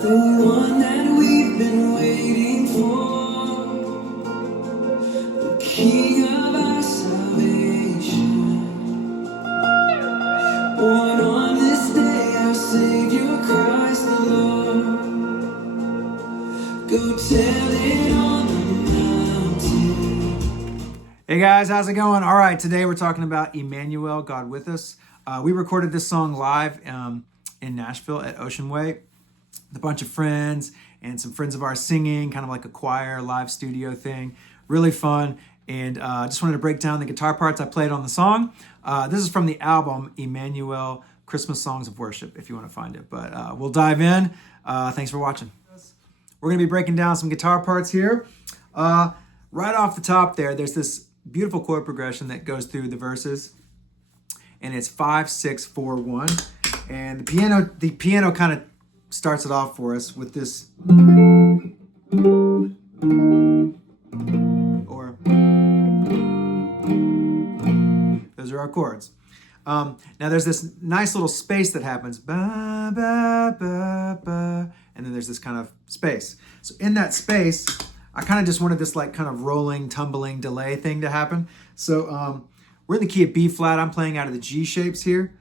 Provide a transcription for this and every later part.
the one that we've been waiting for, the King of our salvation. Born on this day, our Savior Christ the Lord. Go tell it on the mountain. Hey guys, how's it going? All right, today we're talking about Emmanuel, God with us. We recorded this song live in Nashville at Ocean Way with a bunch of friends and some friends of ours singing, kind of like a choir live studio thing. Really fun. And just wanted to break down the guitar parts I played on the song. This is from the album Emmanuel, Christmas Songs of Worship, if you want to find it. But we'll dive in. Thanks for watching. We're going to be breaking down some guitar parts here. Right off the top there's this beautiful chord progression that goes through the verses. And it's 5, 6, 4, 1. And the piano kind of starts it off for us with this. Or those are our chords. Now there's this nice little space that happens. Ba, ba, ba, ba, and then there's this kind of space. So in that space, I kind of just wanted this like kind of rolling, tumbling delay thing to happen. So we're in the key of B flat. I'm playing out of the G shapes here.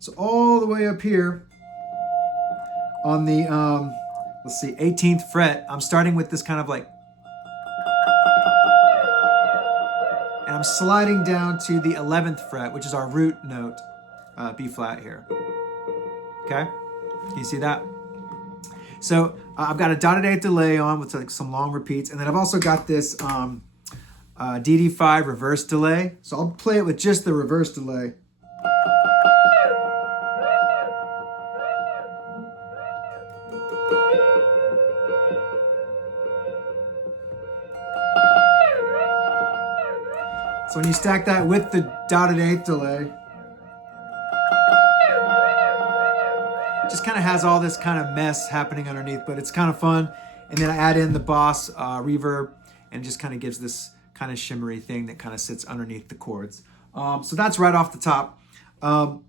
So all the way up here on the, let's see, 18th fret, I'm starting with this kind of like, and I'm sliding down to the 11th fret, which is our root note, B flat here. Okay, can you see that? So I've got a dotted eighth delay on with like some long repeats, and then I've also got this DD5 reverse delay. So I'll play it with just the reverse delay. So when you stack that with the dotted eighth delay, it just kind of has all this kind of mess happening underneath, but it's kind of fun. And then I add in the Boss reverb, and it just kind of gives this kind of shimmery thing that kind of sits underneath the chords. So that's right off the top. And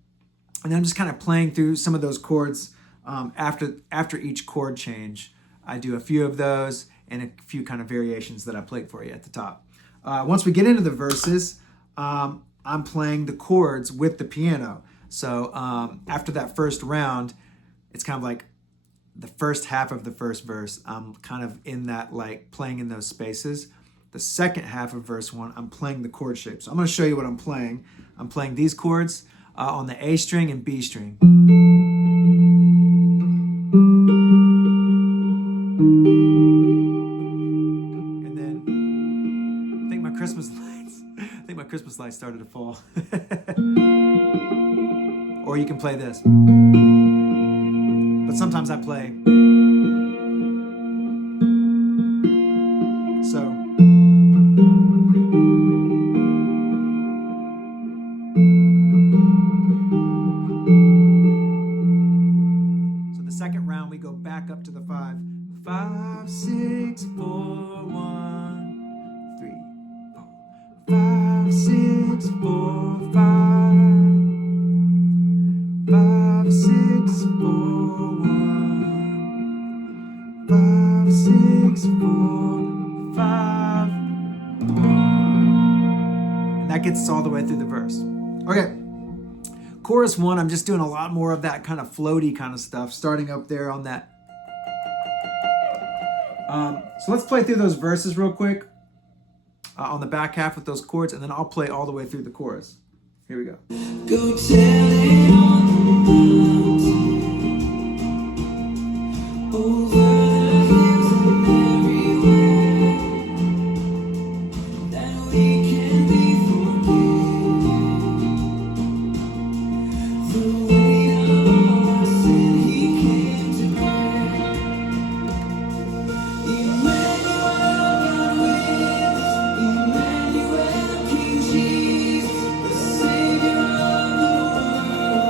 then I'm just kind of playing through some of those chords after each chord change. I do a few of those and a few kind of variations that I played for you at the top. Once we get into the verses, I'm playing the chords with the piano. So after that first round, it's kind of like the first half of the first verse. I'm kind of in that, like playing in those spaces. The second half of verse 1, I'm playing the chord shape. So I'm going to show you what I'm playing. I'm playing these chords on the A string and B string. And then I think my Christmas lights started to fall. Or you can play this. But sometimes I play. So. So the second round we go back up to the 5. 5, 6, 4, 1, 3, 4. 5, 6, 4, 5. 5, 6, 4, 1. 5, 6, 4, 5, 1. And that gets us all the way through the verse. Okay. Chorus 1, I'm just doing a lot more of that kind of floaty kind of stuff, starting up there on that. So let's play through those verses real quick on the back half with those chords, and then I'll play all the way through the chorus. Here we go. Go tell it on the mountain, over the hills and everywhere, that we can be forgiven. The weight of all our sin He came to bear. Emmanuel, God with us. Emmanuel, King Jesus, the Savior of the world.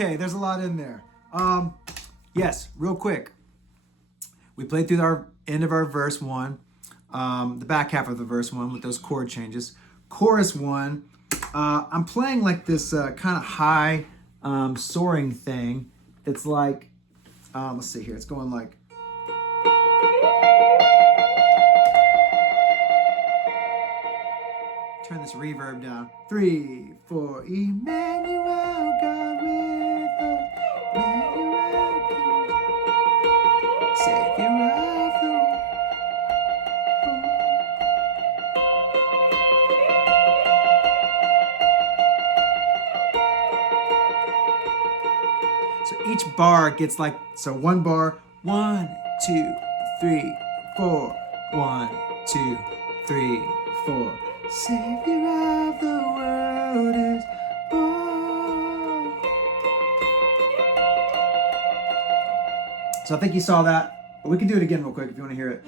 Okay, there's a lot in there. Yes, real quick. We played through our end of our verse 1, the back half of the verse 1 with those chord changes. Chorus 1, I'm playing like this kind of high soaring thing that's like, let's see here, it's going like, turn this reverb down. 3, 4, Emmanuel, God with us. Emmanuel, King, Savior of the world. So each bar gets like, so one bar, 1, 2, 3, 4, 1, 2, 3, 4. Savior of the world is born. So I think you saw that, but we can do it again real quick if you want to hear it.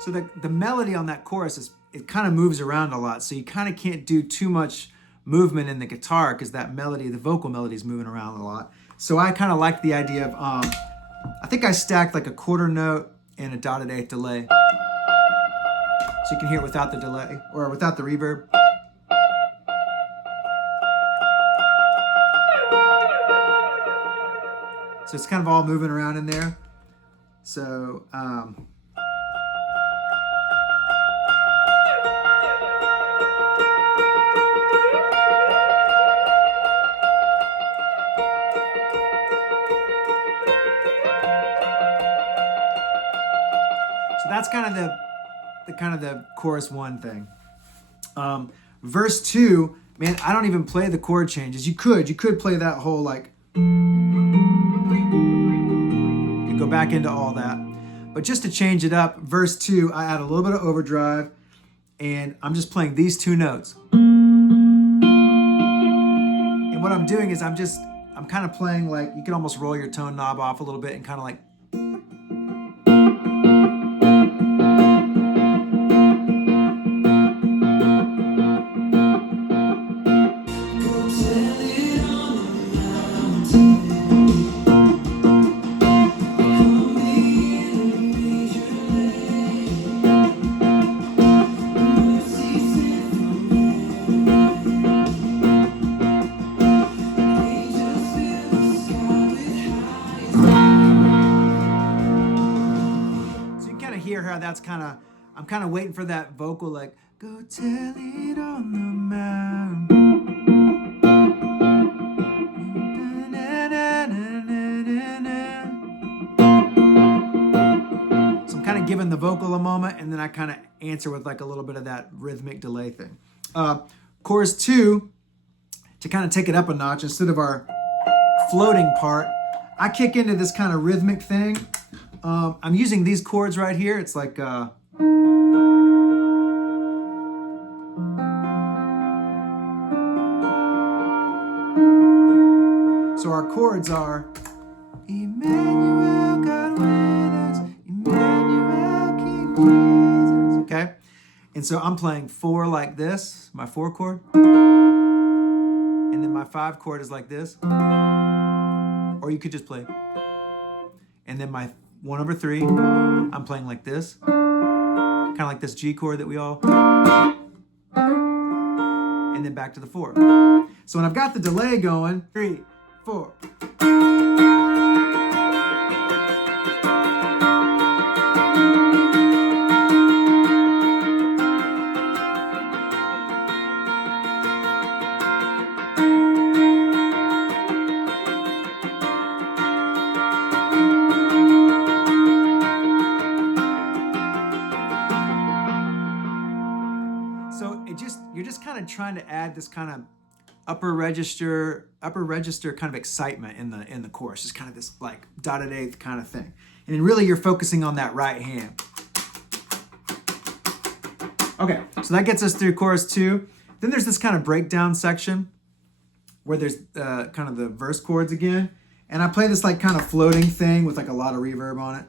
So the melody on that chorus is, it kind of moves around a lot. So you kind of can't do too much movement in the guitar because that melody, the vocal melody is moving around a lot. So I kind of like the idea of, I think I stacked like a quarter note and a dotted eighth delay. So you can hear it without the delay or without the reverb. So it's kind of all moving around in there. So, that's kind of the chorus 1 thing. Verse 2, man, I don't even play the chord changes. You could play that whole like, you could go back into all that. But just to change it up, verse 2, I add a little bit of overdrive and I'm just playing these 2 notes. And what I'm doing is I'm kind of playing like, you can almost roll your tone knob off a little bit and kind of like, that's kind of, I'm kind of waiting for that vocal like, go tell it on the mountain. So I'm kind of giving the vocal a moment and then I kind of answer with like a little bit of that rhythmic delay thing. Chorus 2, to kind of take it up a notch, instead of our floating part, I kick into this kind of rhythmic thing. I'm using these chords right here. It's like, so our chords are Emmanuel, God with us, Emmanuel, King Jesus. Okay? And so I'm playing 4 like this, my 4 chord. And then my 5 chord is like this. Or you could just play. And then my 1 over 3, I'm playing like this. Kind of like this G chord that we all. And then back to the 4. So when I've got the delay going, 3, 4. You're just kind of trying to add this kind of upper register kind of excitement in the chorus, just kind of this like dotted eighth kind of thing. And really you're focusing on that right hand. Okay, so that gets us through chorus 2. Then there's this kind of breakdown section where there's kind of the verse chords again. And I play this like kind of floating thing with like a lot of reverb on it.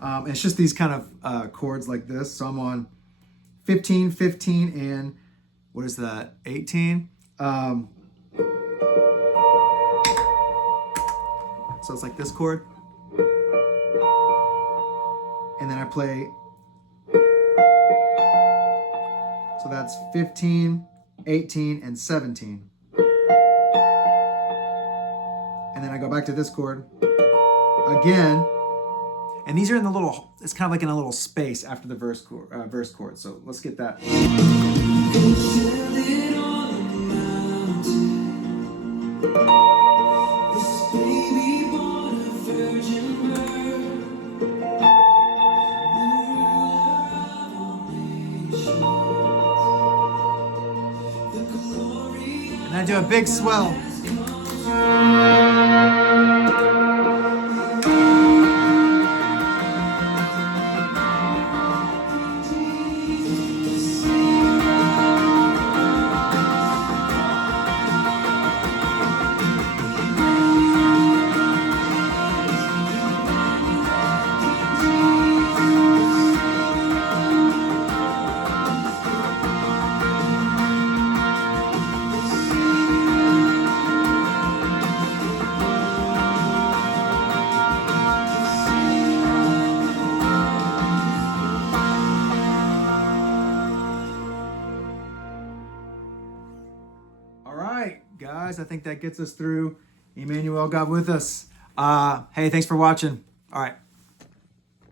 And it's just these kind of chords like this. So I'm on 15, 15, and what is that? 18. So it's like this chord. And then I play, so that's 15, 18, and 17. And then I go back to this chord again. And these are in the little, it's kind of like in a little space after the verse chord. So let's get that. And I do a big swell. Guys, I think that gets us through Emmanuel, God with us. Hey, thanks for watching. All right.